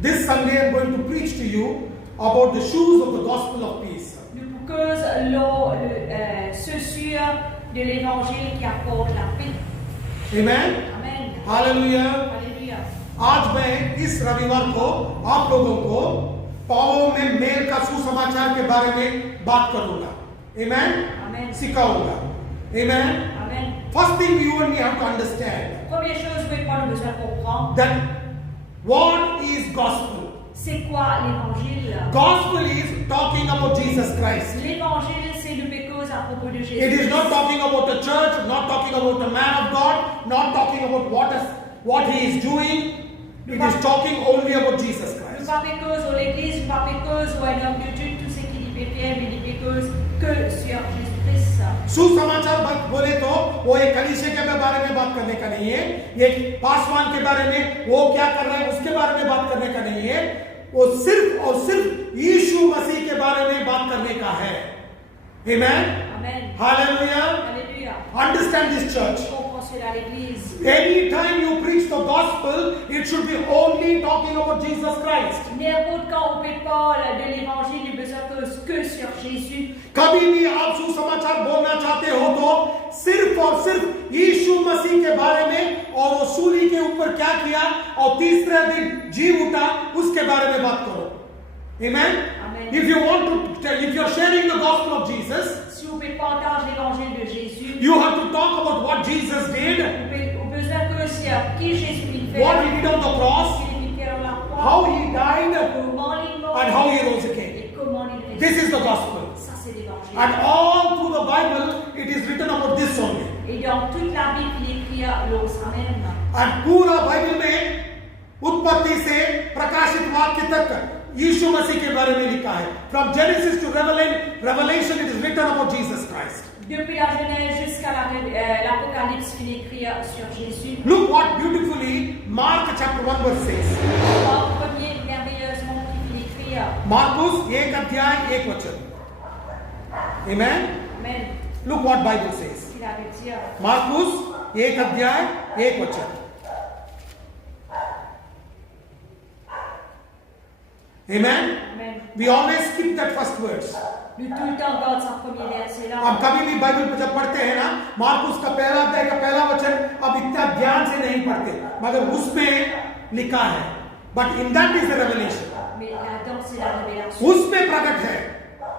This Sunday I am going to preach to you about the shoes of the gospel of peace. Nous cause chaussures de l'évangile qui apporte la paix. Amen. Amen. Hallelujah. Alléluia. आज मैं इस रविवार को आप लोगों को पाओ में मेल का सुसमाचार के बारे में बात करूंगा. Amen. Amen. सिखाऊंगा. Amen. Amen. First thing you and me have to understand Première chose que nous avons besoin de comprendre, that what is gospel? c'est quoi l'évangile? Gospel is talking about Jesus Christ. L'évangile, c'est le pécose à propos de Jésus. It is not talking about the church, not talking about the man of God, not talking about what he is doing. It is talking only about Jesus Nous Christ. pas pécose à l'église, nous pas pécose ou un homme de Dieu, tout ce qui dit PPM, il dit pécose que sur Jésus-Christ. सुसमाचार बात बोले तो वो एक कलीसिया के बारे में बात करने का नहीं है, एक पासवान के बारे में वो क्या कर रहे हैं उसके बारे में बात करने का नहीं है, वो सिर्फ और सिर्फ यीशु मसीह के बारे में बात करने का है. Amen. Amen. Hallelujah. Alléluia. Understand this, church. Comprends cela à l'église. Anytime you preach the gospel, it should be only talking about Jesus Christ. N'importe quand on parle de l'évangile, il besoin que sur Jésus. कभी भी आप सुसमाचार बोलना चाहते हो तो सिर्फ और सिर्फ यीशु मसीह के बारे में और वो सूली के ऊपर क्या किया और तीसरे दिन जी उठा उसके बारे में बात करो. Amen. Amen. If you want to tell, if you are sharing the gospel of Jesus, Si on partage l'évangile de Jésus, you have to talk about what Jesus did, on besoin que sur qui Jésus il fait, what he did on the cross, qu'il est fait sur la croix, how he died, comment il est mort, and how he rose again. et comment il est This is the ressuscité. gospel. Ça c'est l'évangile. And all through the Bible, it is written about this only. Et dans toute la Bible, il est écrit l'eau, amen. And पूरा Bible में उत्पत्ति से प्रकाशित वाक्य तक यीशु मसीह के बारे में लिखा है. From Genesis to Revelation, it is written about Jesus Christ. Depuis la Genèse jusqu'à l'Apocalypse, il est écrit sur Jésus. Look what beautifully Mark chapter 1 verse says. En premier, merveilleusement, il est écrit. Markus 1 अध्याय 1 वचन. Amen. Amen. Look what Bible says. Il avait dit. Markus 1 अध्याय 1 वचन. Amen. Amen. We always skip that first verse. Nous tout le temps garde sa première verset là. अब कभी भी Bible पे जब पढ़ते हैं ना, मार्कुस का पहला अध्याय का पहला वचन अब इतना ध्यान से नहीं पढ़ते, मगर उसमें लिखा है. But in that is the revelation. Mais là-dedans, c'est la révélation. उसमें प्रकट है.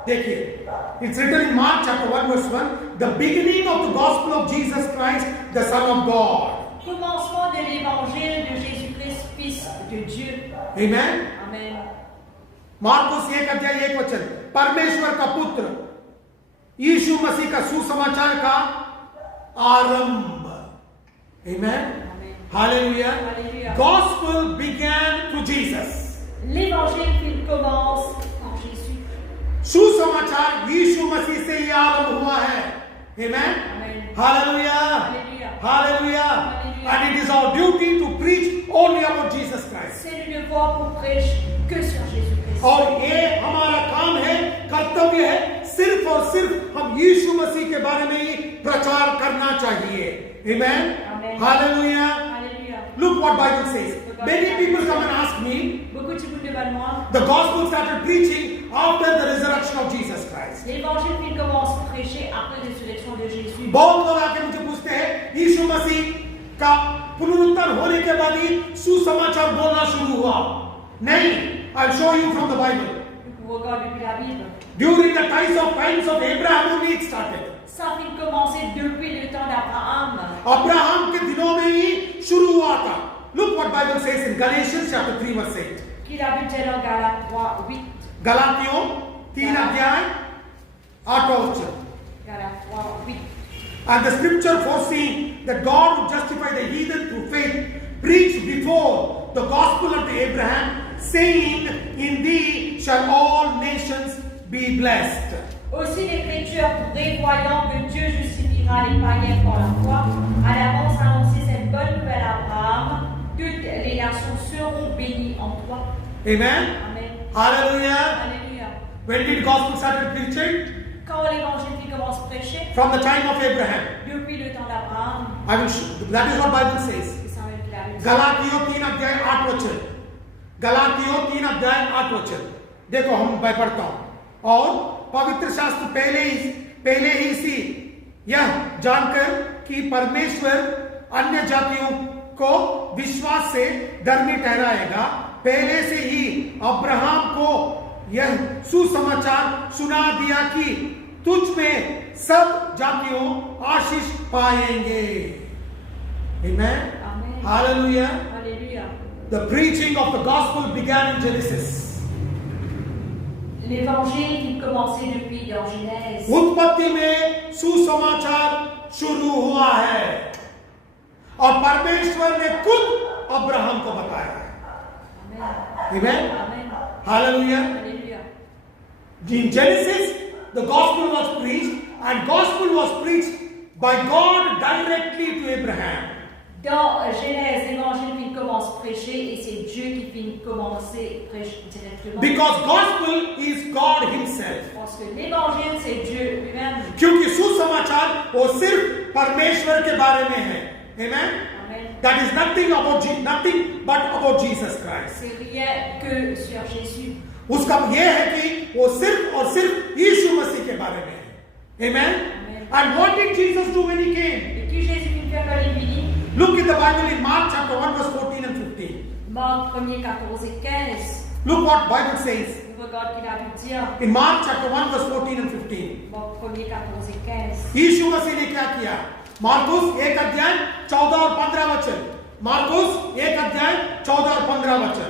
देखिए, it's written in Mark chapter 1 verse 1, the beginning of the gospel of Jesus Christ, the Son of God. Commencement de l'évangile de Jésus-Christ, Fils de Dieu. Amen. Amen. Marcus 1 अध्याय 1 वचन, परमेश्वर का पुत्र यीशु मसीह का सुसमाचार का आरंभ. Amen. Hallelujah. Hallelujah. Gospel began through Jesus. L'évangile qui commence par Jésus. सुसमाचार यीशु मसीह से ही आरंभ हुआ है. Amen. Amen. Hallelujah. Hallelujah. Hallelujah. Hallelujah. And it is our duty to preach only about Jesus Christ. C'est le devoir pour prêcher que sur Jésus-Christ. और ये हमारा काम है, कर्तव्य है, सिर्फ और सिर्फ हम यीशु मसीह के बारे में ही प्रचार करना चाहिए. Amen. Amen. Hallelujah. Alléluia. Look what Bible says. Many people come and ask me, Beaucoup de gens demandent moi. the gospel started preaching after the resurrection of Jesus Christ. L'évangile qui commence à prêcher après la résurrection de Jésus. बहुत लोग आके मुझे पूछते हैं, यीशु मसीह का पुनरुत्थान होने के बाद ही सुसमाचार बोलना शुरू हुआ. नहीं, I'll show you from the Bible. Nous regardons depuis la Bible. During the times of Abraham only it started. Ça a commencé depuis le temps d'Abraham. Abraham के दिनों में ही शुरू हुआ था. Look what Bible says in Galatians chapter 3 verse 8. Qu'il a vu dans Galates 3:8. गलातियों 3 अध्याय 8 वचन. Galates 3:8. And the scripture foreseeing that God would justify the heathen through faith, preached before the gospel of the Abraham, saying, in thee shall all nations be blessed. Aussi l'Écriture, prévoyant que Dieu justifiera les païens par la foi, à l'avance annoncé cette bonne nouvelle à Abraham, toutes les nations seront bénies en toi. Amen. Amen. Hallelujah. Alléluia. When did gospel started preaching? Quand l'évangile commence à prêcher, From the time of Abraham. depuis le temps d'Abraham, I will show. That is what Bible says. c'est ça avec la Bible. गलातियों 3 अध्याय 8 वचन. गलातियों 3 अध्याय 8 वचन देखो, हम मैं पढ़ता हूं। और पवित्र शास्त्र पहले ही सी यह जानकर कि परमेश्वर अन्य जातियों को विश्वास से धर्मी ठहराएगा, पहले से ही अब्राहम को यह सुसमाचार सुना दिया कि तुझ में सब जातियों आशीष पाएंगे। Amen. Amen. Hallelujah. Alléluia. The preaching of the gospel began in Genesis. L'évangile qui commençait depuis dans Genèse. उत्पत्ति में सुसमाचार शुरू हुआ है और परमेश्वर ने खुद अब्राहम को बताया है। Amen. Amen. Amen. Hallelujah. Alléluia. In Genesis, the gospel was preached, and gospel was preached by God directly to Abraham. Dans Genèse, l'évangile finit commence à prêcher et c'est Dieu qui finit commencer à prêcher directement. Because gospel is God himself. Parce que l'évangile c'est Dieu lui-même. क्योंकि सुसमाचार वो सिर्फ परमेश्वर के बारे में है। Amen. Amen. That is nothing but about Jesus Christ. C'est rien que sur Jésus. उसका ये है कि वो सिर्फ और सिर्फ यीशु मसीह के बारे में है। Amen. Amen. And what did Jesus do when he came? Et que Jésus finit faire quand il vit? Look in the Bible in Mark chapter 1 verse 14 and 15. Marc 1er 14 et 15. Look what Bible says On regarde qu'il a pu dire. in Mark chapter 1 verse 14 and 15. Marc 1er 14 et 15. यीशु मसीह ने क्या किया? मार्कुस 1 अध्याय 14 और 15 वचन। मार्कुस 1 अध्याय 14 और 15 वचन।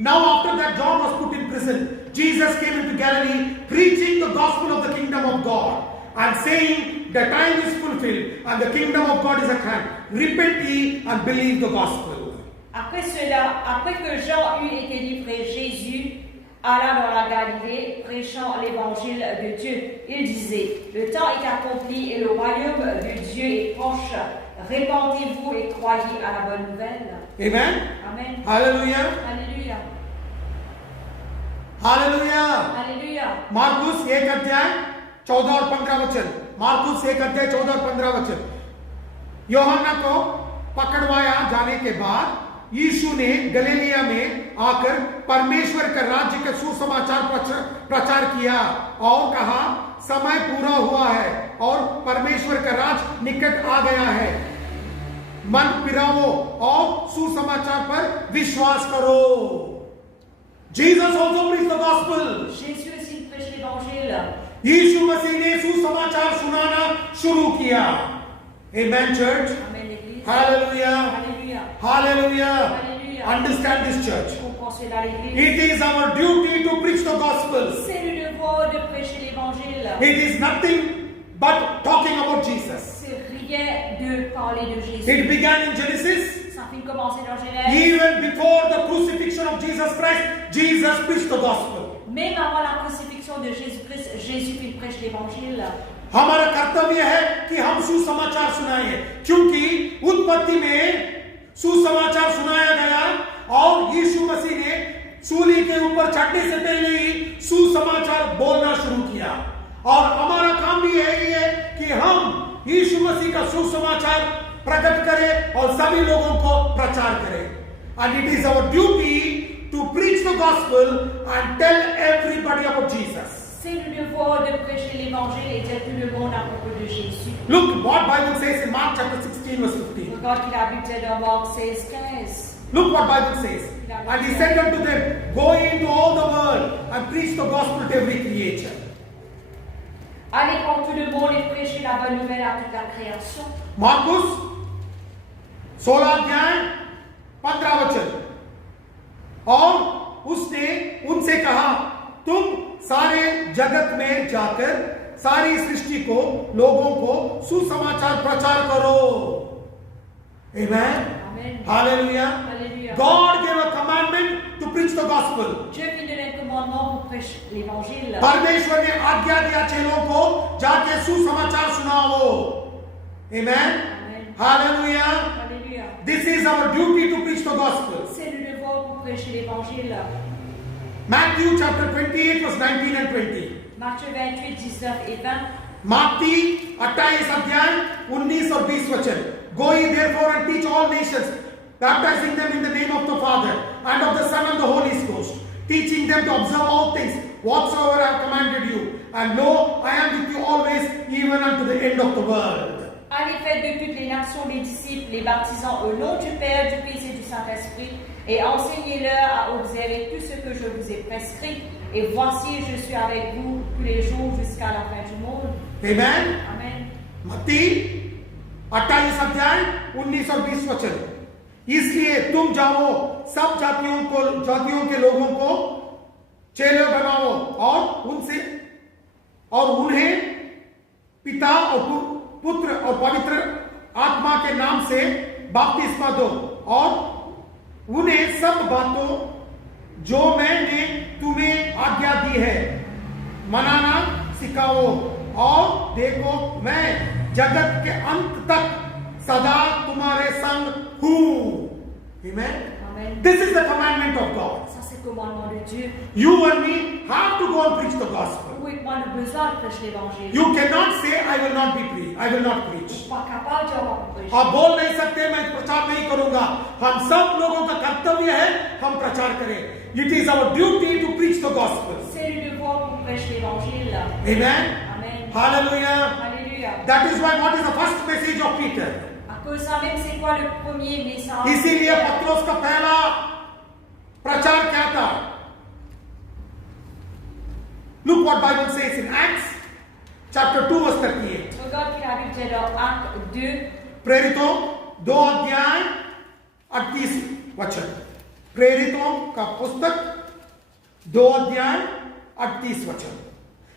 Now after that John was put in prison, Jesus came into Galilee preaching the gospel of the kingdom of God and saying, the time is fulfilled and the kingdom of God is at hand. Repent ye and believe the gospel. Après cela, après que Jean eut été livré, Jésus alla dans la Galilée, prêchant l'évangile de Dieu. Il disait, le temps est accompli et le royaume de Dieu est proche. Répandez-vous et croyez à la bonne nouvelle. Amen. Amen. Hallelujah. Alléluia. Hallelujah. Alléluia. Marcus 1 अध्याय 14 और 15 वचन। मार्कुस 1 अध्याय 14 और 15 वचन। यूहन्ना को पकड़वाया जाने के बाद यीशु ने गलीलिया में आकर परमेश्वर के राज्य का सुसमाचार प्रचार किया और कहा, समय पूरा हुआ है और परमेश्वर का राज निकट आ गया है। मन फिराओ और सुसमाचार पर विश्वास करो। Jesus also preached the gospel. Jésus aussi prêche l'évangile. यीशु मसीह ने सुसमाचार सुनाना शुरू किया। Amen, church. Amen, l'église. Hallelujah. Alléluia. Hallelujah. Alléluia. Understand this, church. Comprends cela, l'église. It is our duty to preach the gospel. C'est le devoir de prêcher l'évangile. It is nothing but talking about Jesus. C'est rien de parler de Jésus. It began in Genesis. Ça a commencé dans Genèse. Even before the crucifixion of Jesus Christ, Jesus preached the gospel. Même avant la crucifixion de Jésus-Christ, Jésus il prêche l'évangile. हमारा कर्तव्य है कि हम सुसमाचार सुनाएं, क्योंकि उत्पत्ति में सुसमाचार सुनाया गया और यीशु मसीह ने सूली के ऊपर चढ़ने से पहले ही सुसमाचार बोलना शुरू किया। और हमारा काम भी यही है कि हम यीशु मसीह का सुसमाचार प्रकट करें और सभी लोगों को प्रचार करें। And it is our duty to preach the gospel and tell everybody about Jesus. C'est le devoir de prêcher l'évangile et dire tout le monde à propos de Jésus. Look what Bible says in Mark chapter 16 verse 15. Regarde qu'il a dit dans Marc 16, 15. Look what Bible says. And he said unto them, go into all the world and preach the gospel to every creature. Allez pour tout le monde et prêchez la bonne nouvelle à toute la création. Marcus 16 अध्याय 15 वचन। और उसने उनसे कहा, तुम सारे जगत में जाकर सारी सृष्टि को लोगों को सुसमाचार प्रचार करो। Amen. Amen. Hallelujah. Alléluia. God gave a commandment to preach the gospel. Dieu fit donner un commandement pour prêcher l'évangile. परमेश्वर ने आज्ञा दिया चेलों को, जाके सुसमाचार सुनाओ। Amen. Amen. Hallelujah. Alléluia. This is our duty to preach the gospel. C'est le devoir pour prêcher l'évangile. Matthew chapter 28 verse 19 and 20. Matthieu 28, 19 et 20. माती 28 अध्याय 19 और 20 वचन। Go ye therefore and teach all nations, baptizing them in the name of the Father and of the Son and the Holy Ghost, teaching them to observe all things whatsoever I have commanded you. And lo, I am with you always, even unto the end of the world. Allez, faites de toutes les nations les disciples, les baptisant au nom du Père, du Fils et du Saint-Esprit, et enseignez-leur à observer tout ce que je vous ai prescrit. Et voici, je suis avec vous tous les jours jusqu'à la fin du monde. Amen. Amen. मत्ती 28 अध्याय 19 और 20 वचन। इसलिए तुम जाओ, सब जातियों के लोगों को चेले बनाओ और उन्हें पिता और पुत्र और पवित्र आत्मा के नाम से बपतिस्मा दो और उन्हें सब बातों जो मैंने तुम्हें आज्ञा दी है मनाना सिखाओ, और देखो मैं जगत के अंत तक सदा तुम्हारे संग हूं। Amen. Amen. This is the commandment of God. Ça, c'est le commandement de Dieu. You and me have to go and preach the gospel. Vous et moi, nous avons besoin de prêcher l'évangile. You cannot say I will not preach. Vous n'êtes pas capable de dire on va prêcher. आप बोल नहीं सकते मैं प्रचार नहीं करूंगा। हम सब लोगों का कर्तव्य है हम प्रचार करें। It is our duty to preach the gospel. C'est le devoir pour prêcher l'évangile. Amen. Amen. Hallelujah. Alléluia. That is why what is the first message of Peter? À cause de ça même, c'est quoi le premier message? इसीलिए पत्रोस का पहला प्रचार क्या था? Look what Bible says in Acts chapter 2 verse 38. Regarde que la Bible dit dans Acte 2. प्रेरितों 2 अध्याय 38 वचन। प्रेरितों का पुस्तक 2 अध्याय 38 वचन।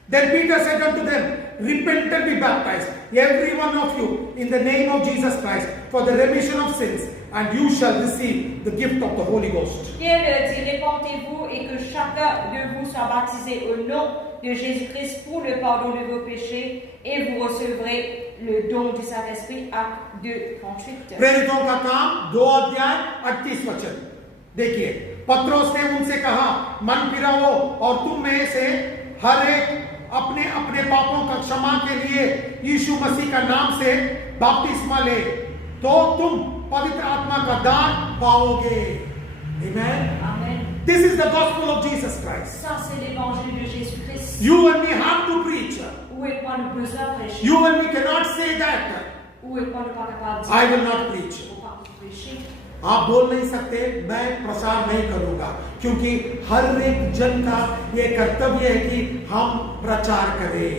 Then Peter said unto them, repent and be baptized, every one of you, in the name of Jesus Christ, for the remission of sins, and you shall receive the gift of the Holy Ghost. Pierre dit, répentez-vous et que chacun de vous soit baptisé au nom de Jésus-Christ pour le pardon de vos péchés, et vous recevrez le don du Saint-Esprit. Acte 2, 38. प्रेरितों का काम 2 अध्याय 38 वचन। देखिए, पत्रोस ने उनसे कहा, मन फिराओ और तुम में से हर एक अपने अपने पापों का क्षमा के लिए यीशु मसीह का नाम से बपतिस्मा ले, तो तुम पवित्र आत्मा का दान पाओगे। Amen. Amen. This is the gospel of Jesus Christ. Ça, c'est l'évangile de Jésus-Christ. You and me have to preach. Où est quoi nous besoin prêcher? You and me cannot say that. Où est quoi nous pas capable de dire? I will not preach. Faut pas prêcher. आप बोल नहीं सकते मैं प्रचार नहीं करूंगा, क्योंकि हर एक जन का ये कर्तव्य है कि हम प्रचार करें।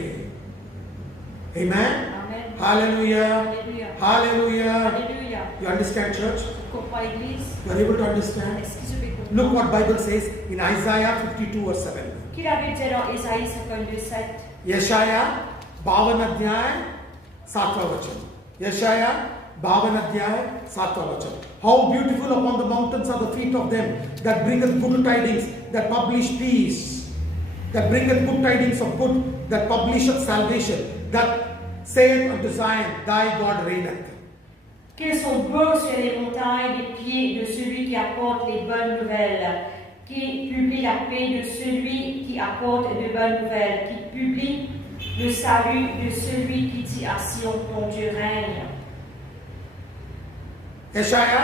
Amen. Amen. Hallelujah. Alléluia. Hallelujah. Alléluia. You understand, church? Vous comprenez l'Église? You are able to understand? Est-ce qu'ils se comprennent? Look what Bible says in Isaiah 52 verse 7. Qu'il avait dit dans Ésaïe 52:7. यशाया 52 अध्याय 7वां वचन। यशाया 52 अध्याय 7वां वचन। How beautiful upon the mountains are the feet of them that bringeth good tidings, that publish peace, that bringeth good tidings of good, that publisheth salvation, that saith unto Zion, thy God reigneth. Qu'ils sont beaux sur les montagnes les pieds de celui qui apporte les bonnes nouvelles, qui publie la paix de celui qui apporte de bonnes nouvelles, qui publie le salut de celui qui dit à Sion, ton Dieu règne. यशाया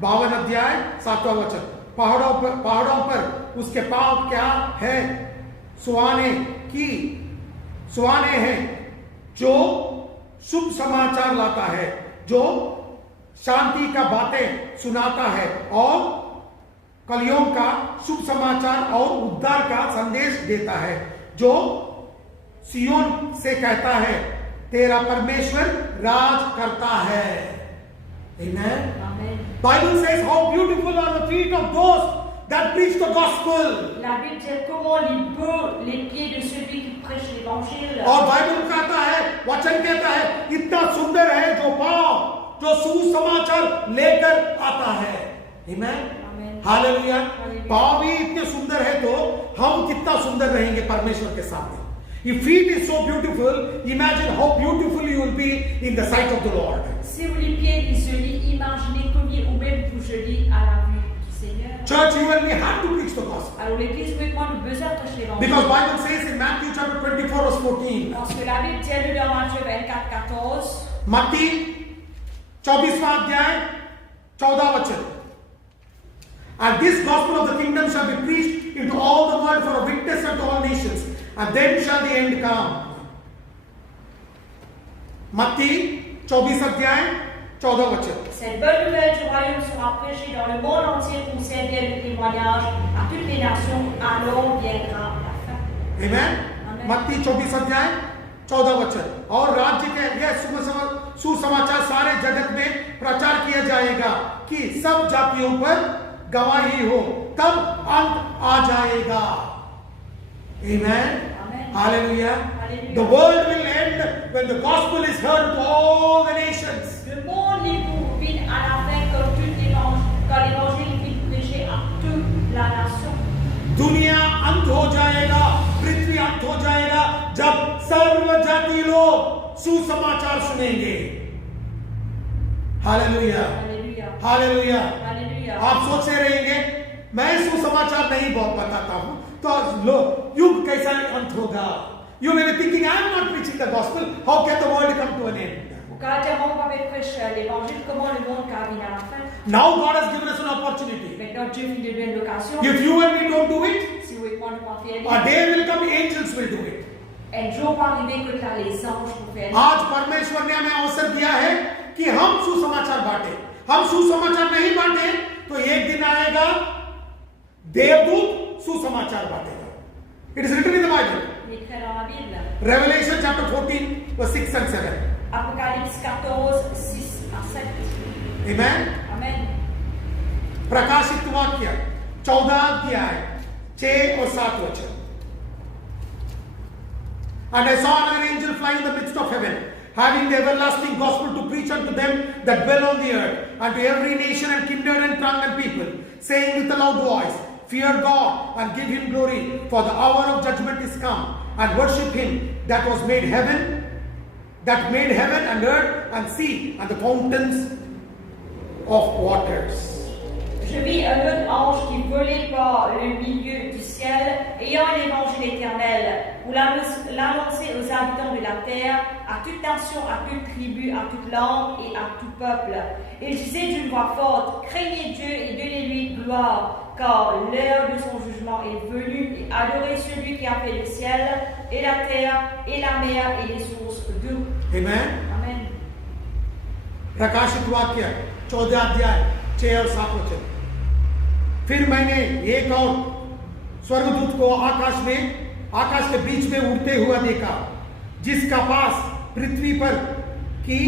52 अध्याय 7वां वचन। पहाड़ों पर उसके पांव क्या है? सुहाने हैं, जो शुभ समाचार लाता है, जो शांति का बातें सुनाता है और कलियों का शुभ समाचार और उद्धार का संदेश देता है, जो सियोन से कहता है, तेरा परमेश्वर राज करता है। Amen. Amen. Bible says how beautiful are the feet of those that preach the gospel. La Bible dit comment les beaux les pieds de celui qui prêche l'évangile. और बाइबल कहता है, वचन कहता है, इतना सुंदर है जो पांव जो सुसमाचार लेकर आता है। Amen. Amen. हालेलुया। Hallelujah. पांव ही इतने सुंदर है तो हम कितना सुंदर रहेंगे परमेश्वर के सामने। If feet is so beautiful, imagine how beautiful you will be in the sight of the Lord. Si vous les pieds sont jolis, imaginez combien ou même vous jolis à la vue du Seigneur. Church, you and me have to preach the gospel. Alors l'église, vous et moi, nous besoin de prêcher l'évangile. Because Bible says in Matthew chapter 24 verse 14. Parce que la Bible dit dans Matthieu 24:14. मत्ती 24वां अध्याय 14 वचन। And this gospel of the kingdom shall be preached into all the world for a witness unto all nations, and then shall the end come. मत्ती 24 अध्याय 14 वचन. Cette bonne nouvelle du royaume sera prêchée dans le monde entier pour servir de témoignage à toutes les nations, alors viendra la fin. Amen. मत्ती 24 अध्याय 14 वचन. और राज्य के यह सुसमाचार सारे जगत में प्रचार किया जाएगा कि सब जातियों पर गवाही हो, तब अंत आ जाएगा. Amen. Hallelujah. The world will end when the gospel is heard to all the nations. Le monde est pour à la fin quand l'évangile est prêché à toute la nation. दुनिया अंत हो जाएगा, पृथ्वी अंत हो जाएगा जब सर्व जाति लोग सुसमाचार सुनेंगे. Hallelujah, hallelujah. आप सोचते रहेंगे मैं सुसमाचार नहीं बहुत बताता हूं तो युग कैसा अंत होगा. You may be thinking, I am not preaching the gospel. How can the world come to an end? Now God has given us an opportunity. If you and me don't do it, a day will come, angels will do it. आज परमेश्वर ने हमें अवसर दिया है कि हम सुसमाचार बांटे. हम सुसमाचार नहीं बांटे तो एक दिन आएगा देवदूत सुसमाचार बांटेगा. It is written in the Bible. Revelation chapter 14 verse 6 and 7. Apocalypse 14, 6 à 7. Amen. Amen. प्रकाशित वाक्य 14 अध्याय 6 और 7 वचन. And I saw another angel flying in the midst of heaven, having the everlasting gospel to preach unto them that dwell on the earth, and to every nation and kindred and tongue and people, saying with a loud voice, Fear God and give him glory, for the hour of judgment is come, and worship him that made heaven and earth and sea and the fountains of waters. Je vis un autre ange qui volait par le milieu du ciel, ayant l'évangile éternel, pour l'annoncer aux habitants de la terre, à toute nation, à toute tribu, à toute langue et à tout peuple. Il disait d'une voix forte, craignez Dieu et donnez-lui gloire, car l'heure de son jugement est venue, et adorez celui qui a fait le ciel et la terre et la mer et les sources d'eau. Amen. Amen. प्रकाशित वाक्य 14 अध्याय 6 और 7 वचन. फिर मैंने एक और स्वर्गदूत को आकाश के बीच में उड़ते हुआ देखा, जिसका पास पृथ्वी पर की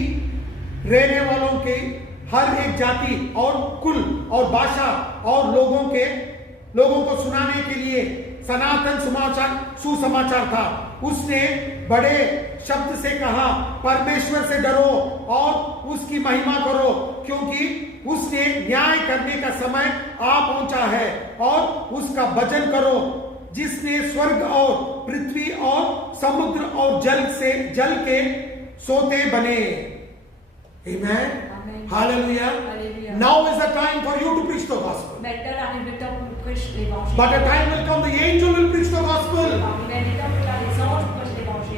रहने वालों के हर एक जाति और कुल और भाषा और लोगों को सुनाने के लिए सनातन सुसमाचार था. उसने बड़े शब्द से कहा, परमेश्वर से डरो और उसकी महिमा करो, क्योंकि उसने न्याय करने का समय आ पहुंचा है, और उसका भजन करो जिसने स्वर्ग और पृथ्वी और समुद्र और जल के सोते बने. Amen. Hallelujah. Now is the time for you to preach the gospel. But a time will come, the angel will preach the gospel.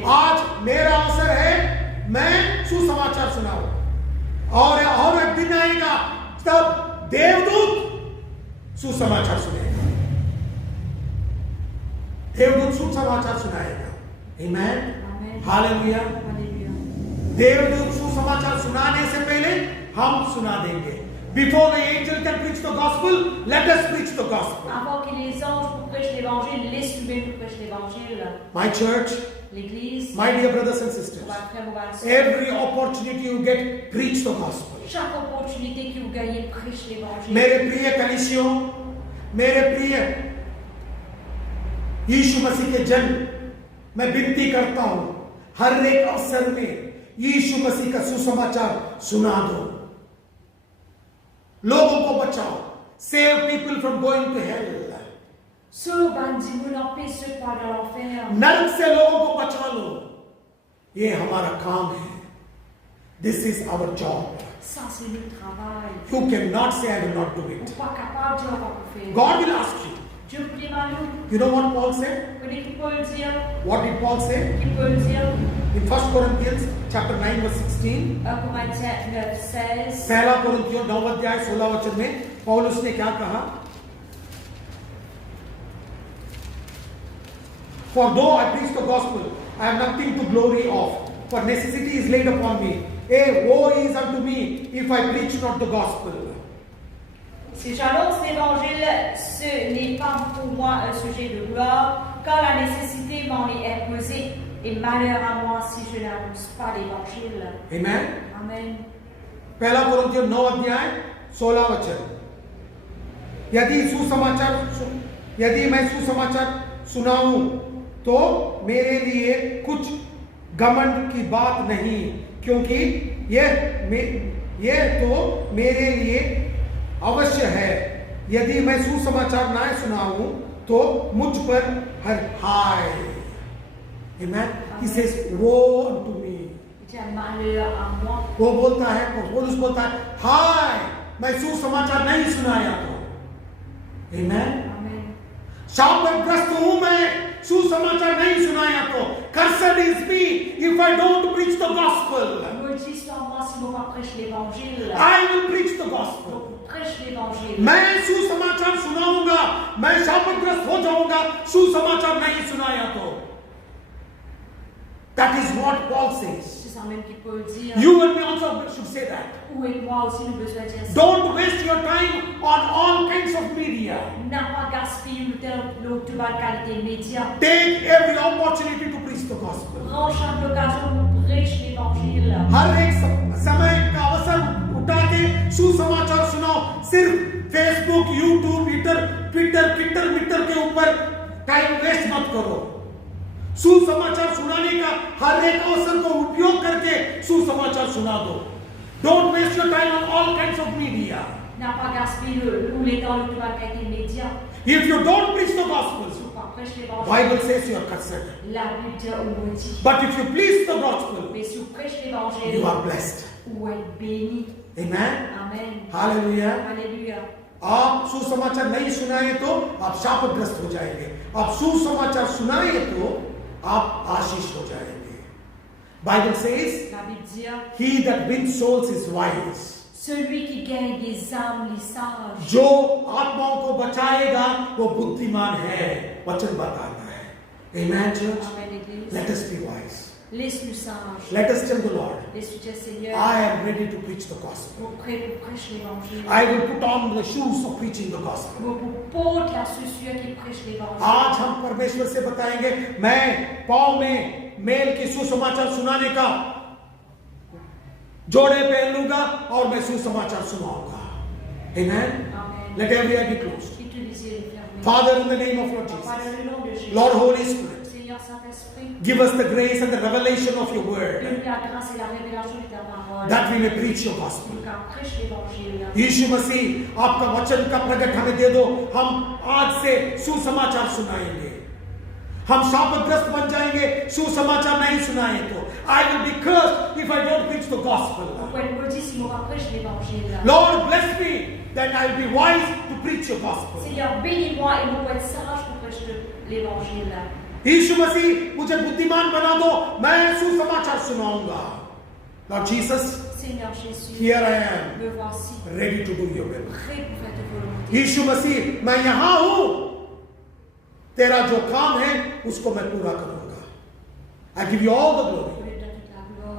आज मेरा अवसर है मैं सुसमाचार सुनाऊं, और एक दिन आएगा तब देवदूत सुसमाचार सुनाएगा. देवदूत सुसमाचार सुनाएगा. Amen. Hallelujah. देवदूत सुसमाचार सुनाने से पहले हम सुना देंगे. Before the angel can preach the gospel, let us preach the gospel. Avant que les anges prêchent l'évangile, les humains prêchent l'évangile. My church, l'Église, my dear brothers and sisters, every opportunity you get, preach the gospel. Chaque opportunité que vous gagnez, prêche l'évangile. मेरे प्रिय कलीसियों, मेरे प्रिय यीशु मसीह के जन, मैं विनती करता हूं, हर एक अवसर में यीशु मसीह का सुसमाचार सुना दो. लोगों को बचाओ. Save people from going to hell. नरक से लोगों को बचा लो. ये हमारा काम है. This is our job. You cannot say I will not do it. God will ask you. You know what Paul said? What did Paul say? In 1 Corinthians chapter 9 verse 16. पहला कोरिन्थियों 9 अध्याय 16 वचन में पौलुस ने क्या कहा? For though I preach the gospel, I have nothing to glory of, for necessity is laid upon me. Woe is unto me if I preach not the gospel. Si j'annonce l'évangile, ce n'est pas pour moi un sujet de gloire, car la nécessité m'en est imposée, et malheur à moi si je n'annonce pas l'évangile. Amen. Amen. पहला कोरिन्थियों 9 अध्याय 16 वचन। यदि मैं सुसमाचार सुनाऊं तो मेरे लिए कुछ घमंड की बात नहीं, क्योंकि यह तो मेरे लिए अवश्य है। यदि मैं सुसमाचार ना सुनाऊं तो मुझ पर हर हाय। Amen. He says, woe unto me. वो बोलता है, पौलुस बोलता है, हाय मैं सुसमाचार नहीं सुनाया तो। Amen. शापग्रस्त हूं मैं, सुसमाचार नहीं सुनाया तो। Cursed is me if I don't preach the gospel. I will preach the gospel. मैं सुसमाचार सुनाऊंगा, मैं शापग्रस्त हो जाऊंगा सुसमाचार नहीं सुनाया तो। That is what Paul says. C'est ça même qu'il peut dire. You and me also should say that. Ou et moi aussi nous besoin dire ça. Don't waste your time on all kinds of media. N'a pas gaspillé toute la qualité média. Take every opportunity to preach the gospel. Prends chaque occasion pour prêcher l'évangile. हर एक समय का अवसर उठा के सुसमाचार सुनाओ। सिर्फ Facebook, YouTube, Twitter metre के ऊपर टाइम वेस्ट मत करो। सुसमाचार सुनाने का हर एक अवसर को उपयोग करके सुसमाचार सुना दो। Don't waste your time on all kinds of media. N'a pas gaspillé les temps de toute la qualité média. If you don't preach the gospel, Bible says you are cursed. La Bible dit au maudit. But if you preach the gospel, mais si vous prêchez l'évangile, you are blessed. Vous êtes béni. Amen. Amen. Hallelujah. Alléluia. आप सुसमाचार नहीं सुनाए तो आप शापग्रस्त हो जाएंगे। आप सुसमाचार सुनाए तो आप आशीष हो जाएंगे। Bible says, la Bible dit, he that wins souls is wise. Celui qui gagne des âmes, les sages. जो आत्माओं को बचाएगा वो बुद्धिमान है, वचन बताता है। Amen, church. Amen, let us be wise. Laisse-nous sages. Let us tell the Lord, laisse-nous dire Seigneur, I am ready to preach the gospel. prêche l'évangile. I will put on the shoes of preaching the gospel. Porte la chaussure qui prêche l'évangile. आज हम परमेश्वर से बताएंगे, मैं पाँव में mail की सुसमाचार सुनाने का जोड़े पहन लूंगा और मैं सुसमाचार सुनाऊंगा। Amen. Let every eye be closed. Father, in the name of Lord Jesus, Lord Holy Spirit, give us the grace and the revelation of your word, that we may preach your gospel. यीशु मसीह, आपका वचन का प्रकट हमें दे दो। हम आज से सुसमाचार सुनाएंगे। हम शापग्रस्त बन जाएंगे सुसमाचार नहीं सुनाए तो। I will be cursed if I don't preach the gospel. Lord, bless me that I will be wise to preach your gospel. Seigneur, bénis-moi et moi être sage pour prêcher l'évangile. यीशु मसीह, मुझे बुद्धिमान बना दो, मैं सुसमाचार सुनाऊंगा। Lord Jesus, Seigneur Jésus, here I am, me voici, ready to do your will. prêt pour faire ta volonté. यीशु मसीह, मैं यहाँ हूँ, तेरा जो काम है उसको मैं पूरा करूंगा। I give you all the glory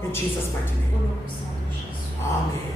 in Jesus' mighty name. Amen.